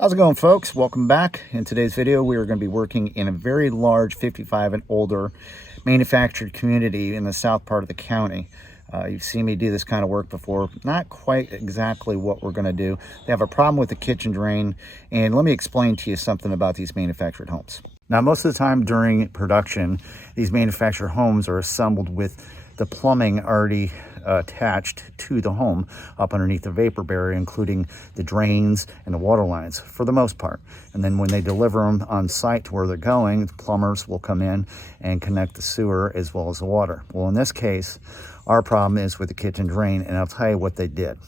How's it going, folks? Welcome back. In today's video, we are going to be working in a very large 55 and older manufactured community in the south part of the county. You've seen me do this kind of work before. Not quite exactly what we're going to do. They have a problem with the kitchen drain, and let me explain to you something about these manufactured homes. Now, most of the time during production, these manufactured homes are assembled with the plumbing already attached to the home up underneath the vapor barrier, including the drains and the water lines for the most part. And then when they deliver them on site to where they're going, the plumbers will come in and connect the sewer as well as the water. Well, in this case, our problem is with the kitchen drain, and I'll tell you what they did.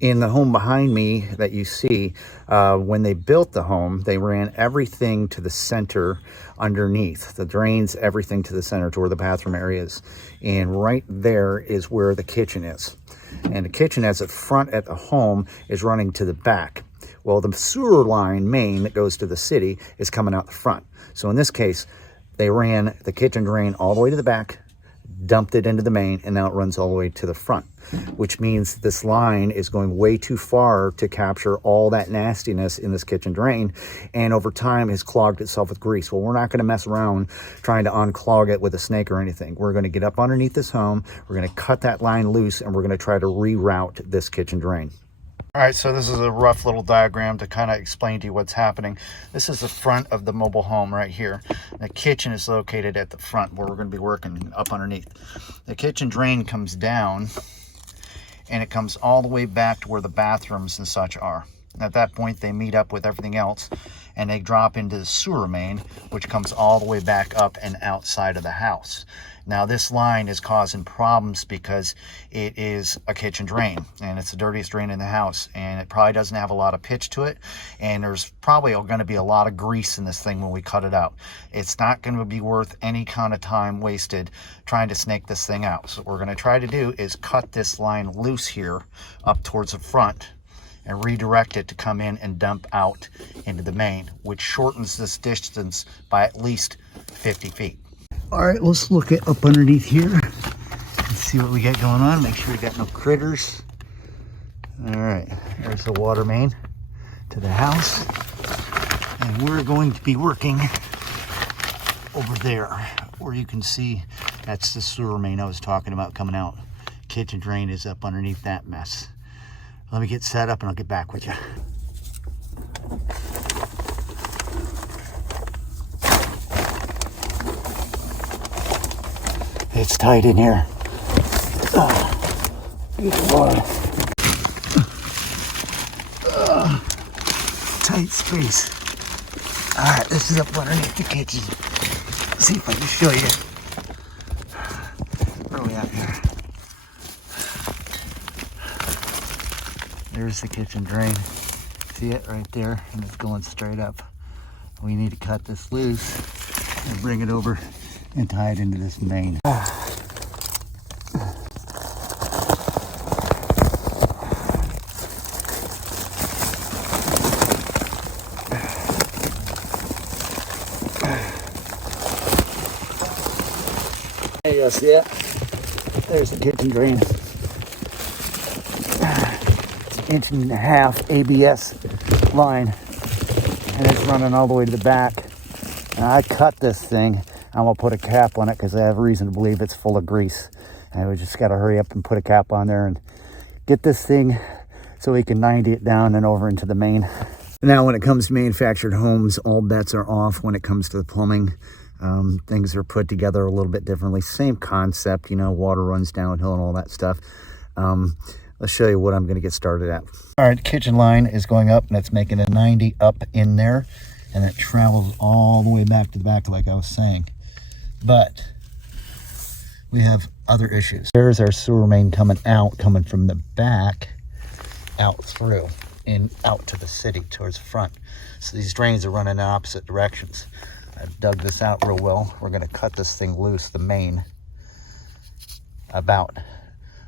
In the home behind me that you see, when they built the home, they ran everything to the center underneath. The drains, everything to the center to where the bathroom area is. And right there is where the kitchen is. And the kitchen as the front at the home is running to the back. Well, the sewer line main that goes to the city is coming out the front. So in this case, they ran the kitchen drain all the way to the back, dumped it into the main, and now it runs all the way to the front, which means this line is going way too far to capture all that nastiness in this kitchen drain, and over time has clogged itself with grease. Well, we're not going to mess around trying to unclog it with a snake or anything. We're going to get up underneath this home, we're going to cut that line loose, and we're going to try to reroute this kitchen drain. All right, so this is a rough little diagram to kind of explain to you what's happening. This is the front of the mobile home right here. The kitchen is located at the front where we're going to be working up underneath. The kitchen drain comes down, and it comes all the way back to where the bathrooms and such are. At that point, they meet up with everything else, and they drop into the sewer main, which comes all the way back up and outside of the house. Now, this line is causing problems because it is a kitchen drain, and it's the dirtiest drain in the house, and it probably doesn't have a lot of pitch to it, and there's probably going to be a lot of grease in this thing when we cut it out. It's not going to be worth any kind of time wasted trying to snake this thing out. So what we're going to try to do is cut this line loose here up towards the front and redirect it to come in and dump out into the main, which shortens this distance by at least 50 feet. All right, let's look at up underneath here and see what we got going on. Make sure we got no critters. All right, there's the water main to the house. And we're going to be working over there where you can see that's the sewer main I was talking about coming out. Kitchen drain is up underneath that mess. Let me get set up and I'll get back with you. It's tight in here. Good boy. Tight space. All right, this is up underneath the kitchen. Let's see if I can show you. Where are we at here? There's the kitchen drain. See it right there? And it's going straight up. We need to cut this loose and bring it over and tie it into this main. There you go, see it? There's the kitchen drain. It's an 1.5 ABS line, and it's running all the way to the back. Now, I cut this thing. I'm gonna put a cap on it because I have reason to believe it's full of grease. And we just gotta hurry up and put a cap on there and get this thing so we can 90 it down and over into the main. Now, when it comes to manufactured homes, all bets are off when it comes to the plumbing. Things are put together a little bit differently. Same concept, you know, water runs downhill and all that stuff. Let's show you what I'm gonna get started at. All right, the kitchen line is going up, and it's making a 90 up in there, and it travels all the way back to the back like I was saying. But we have other issues. There's our sewer main coming from the back, out through, and out to the city, towards the front. So these drains are running in opposite directions. I've dug this out real well. We're gonna cut this thing loose, the main, about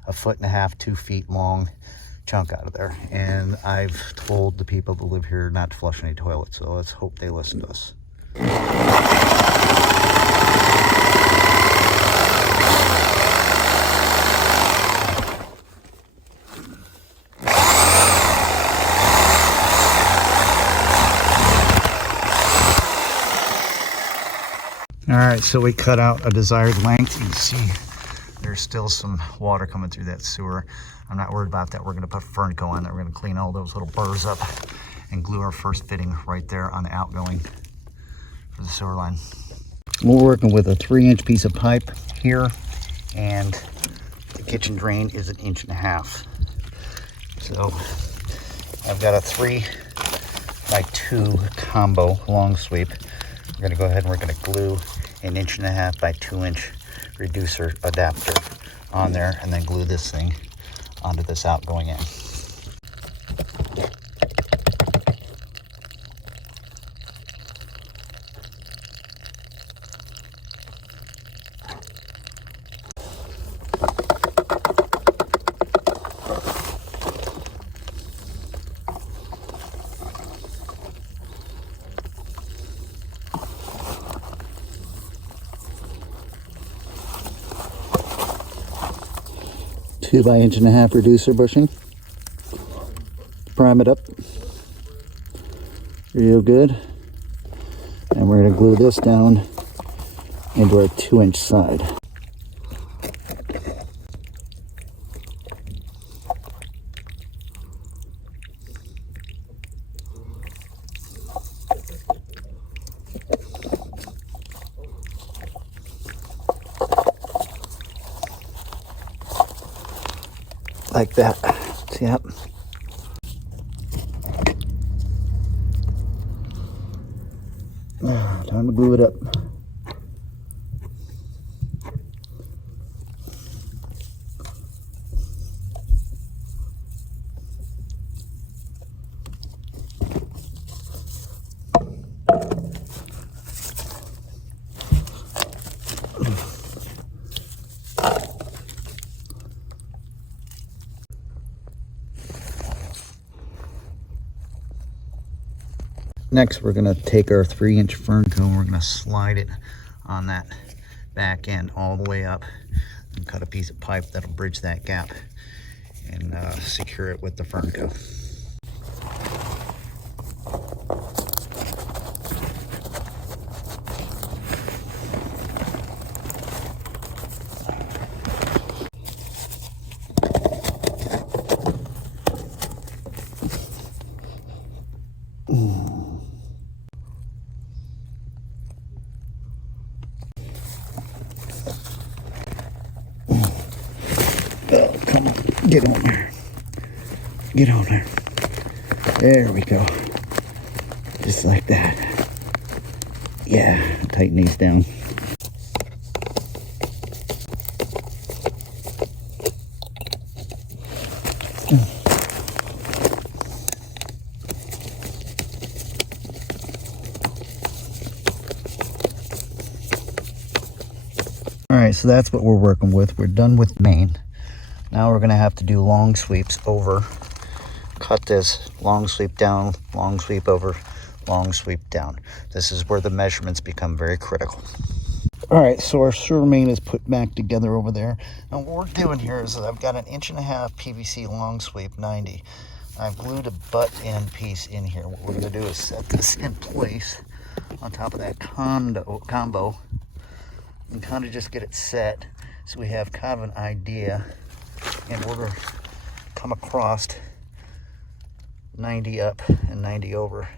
1.5 feet, 2 feet long chunk out of there. And I've told the people that live here not to flush any toilets, so let's hope they listen to us. right, so we cut out a desired length. You can see there's still some water coming through that sewer. I'm not worried about that. We're gonna put Fernco on there. We're gonna clean all those little burrs up and glue our first fitting right there on the outgoing for the sewer line. We're working with a 3-inch piece of pipe here, and the kitchen drain is 1.5 inches. So I've got a 3x2 combo long sweep. We're gonna go ahead and we're gonna glue 1.5 inch by 2-inch reducer adapter on there, and then glue this thing onto this outgoing end. Two by 1.5 inch reducer bushing. Prime it up real good, and we're going to glue this down into our 2-inch side. Like that. Yep. Time to glue it up. Next, we're going to take our 3-inch Fernco and we're going to slide it on that back end all the way up and cut a piece of pipe that'll bridge that gap and secure it with the Fernco. Oh, come on, get on there. Get on there. There we go. Just like that. Yeah, tighten these down. All right, so that's what we're working with. We're done with main. Now we're gonna have to do long sweeps over. Cut this, long sweep down, long sweep over, long sweep down. This is where the measurements become very critical. All right, so our sewer main is put back together over there. Now what we're doing here is that I've got 1.5 inch PVC long sweep 90. I've glued a butt end piece in here. What we're gonna do is set this in place on top of that combo and kind of just get it set so we have kind of an idea in order to come across 90 up and 90 over.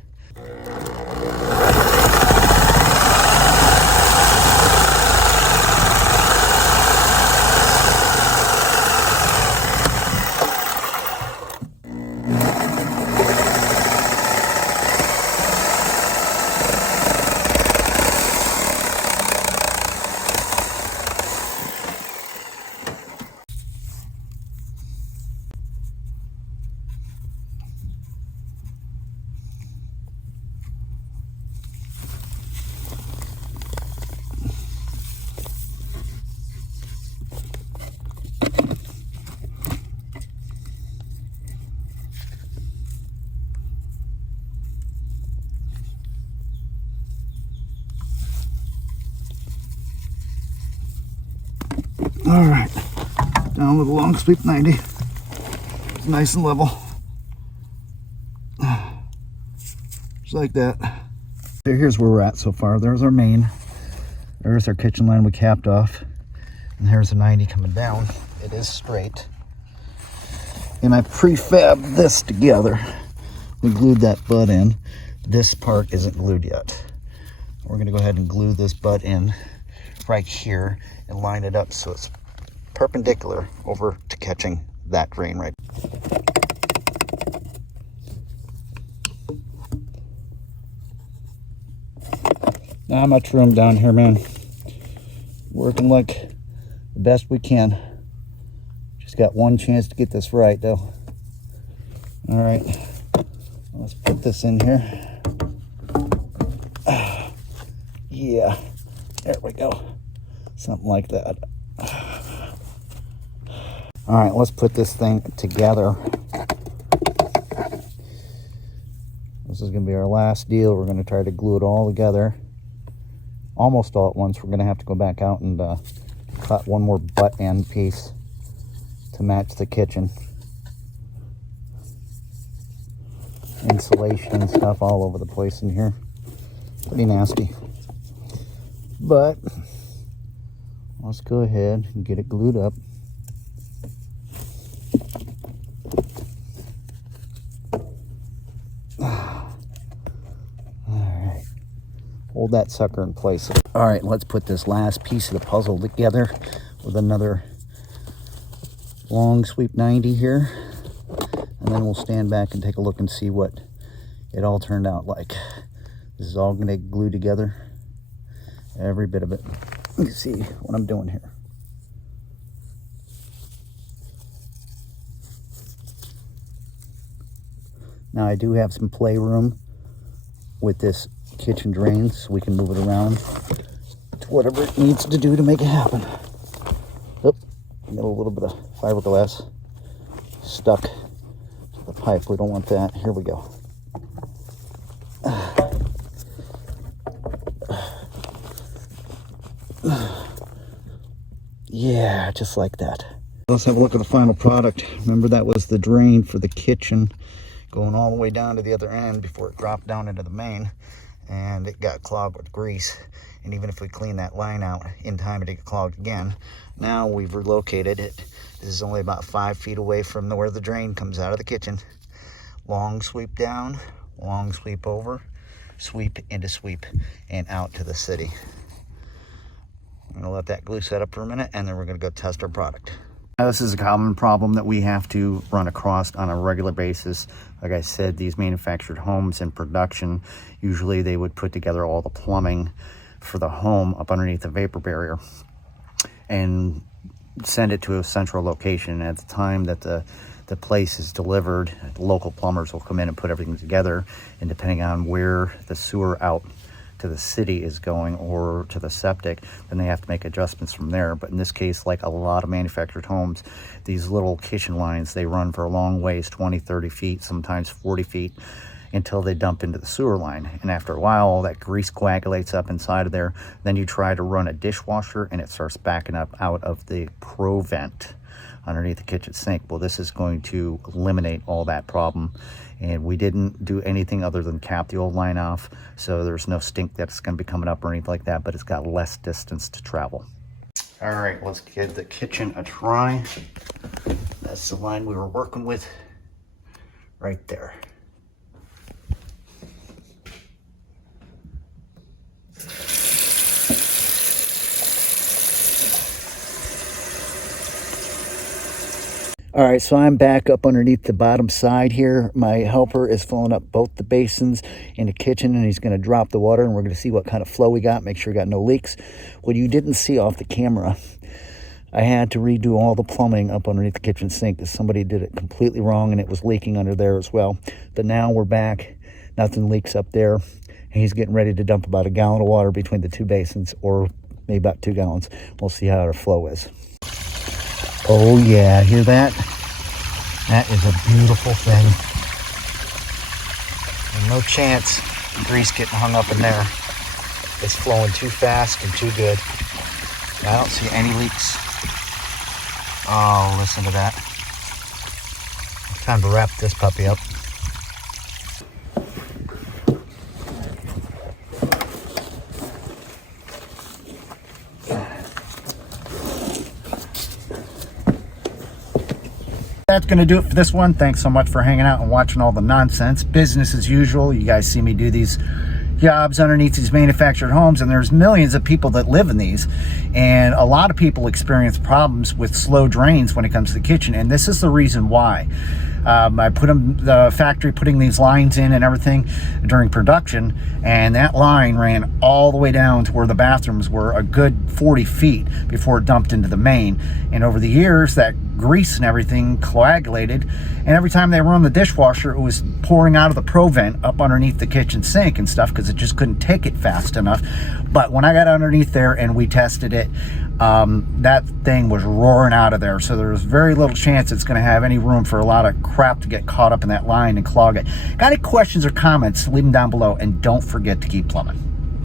All right, down with a long sweep 90. It's nice and level. Just like that. So here's where we're at so far. There's our main. There's our kitchen line we capped off. And here's a 90 coming down. It is straight. And I prefabbed this together. We glued that butt in. This part isn't glued yet. We're going to go ahead and glue this butt in right here and line it up so it's perpendicular over to catching that drain right. Not much room down here, man. Working like the best we can. Just got one chance to get this right, though. All right, let's put this in here. Yeah, there we go. Something like that. All right, let's put this thing together. This is gonna be our last deal. We're gonna try to glue it all together. Almost all at once. We're gonna have to go back out and cut one more butt end piece to match the kitchen. Insulation and stuff all over the place in here. Pretty nasty. But let's go ahead and get it glued up. Alright. Hold that sucker in place. Alright, let's put this last piece of the puzzle together with another long sweep 90 here. And then we'll stand back and take a look and see what it all turned out like. This is all going to glue together. Every bit of it. You can see what I'm doing here. Now I do have some playroom with this kitchen drain, so we can move it around to whatever it needs to do to make it happen. Oh, got a little bit of fiberglass stuck to the pipe. We don't want that. Here we go. Yeah, just like that. Let's have a look at the final product. Remember, that was the drain for the kitchen going all the way down to the other end before it dropped down into the main, and it got clogged with grease. And even if we clean that line out in time, it get clogged again. Now we've relocated it. This is only about 5 feet away from where the drain comes out of the kitchen. Long sweep down, long sweep over, sweep into sweep, and out to the city. I'm gonna let that glue set up for a minute, and then we're gonna go test our product. Now, this is a common problem that we have to run across on a regular basis. Like I said, these manufactured homes in production, usually they would put together all the plumbing for the home up underneath the vapor barrier and send it to a central location. At the time that the place is delivered, the local plumbers will come in and put everything together, and depending on where the sewer out to the city is going or to the septic, then they have to make adjustments from there. But in this case, like a lot of manufactured homes, these little kitchen lines, they run for a long ways, 20, 30 feet, sometimes 40 feet, until they dump into the sewer line. And after a while, all that grease coagulates up inside of there. Then you try to run a dishwasher and it starts backing up out of the pro vent underneath the kitchen sink. Well, this is going to eliminate all that problem. And we didn't do anything other than cap the old line off, so there's no stink that's going to be coming up or anything like that, but it's got less distance to travel. All right, let's give the kitchen a try. That's the line we were working with right there. All right, so I'm back up underneath the bottom side here. My helper is filling up both the basins in the kitchen, and he's going to drop the water, and we're going to see what kind of flow we got, make sure we got no leaks. What you didn't see off the camera, I had to redo all the plumbing up underneath the kitchen sink because somebody did it completely wrong, and it was leaking under there as well. But now we're back. Nothing leaks up there. And he's getting ready to dump about a gallon of water between the two basins, or maybe about 2 gallons. We'll see how our flow is. Oh yeah, hear that? That is a beautiful thing. And no chance of grease getting hung up in there. It's flowing too fast and too good. I don't see any leaks. Oh, listen to that. It's time to wrap this puppy up. That's going to do it for this one. Thanks so much for hanging out and watching all the nonsense. Business as usual. You guys see me do these jobs underneath these manufactured homes, and there's millions of people that live in these, and a lot of people experience problems with slow drains when it comes to the kitchen, and this is the reason why. I put the factory putting these lines in and everything during production, and that line ran all the way down to where the bathrooms were, a good 40 feet before it dumped into the main. And over the years, that grease and everything coagulated, and every time they run the dishwasher, it was pouring out of the pro vent up underneath the kitchen sink and stuff, because it just couldn't take it fast enough. But when I got underneath there and we tested it, that thing was roaring out of there, so there's very little chance it's going to have any room for a lot of crap to get caught up in that line and clog it. Got any questions or comments, leave them down below, and don't forget to keep plumbing.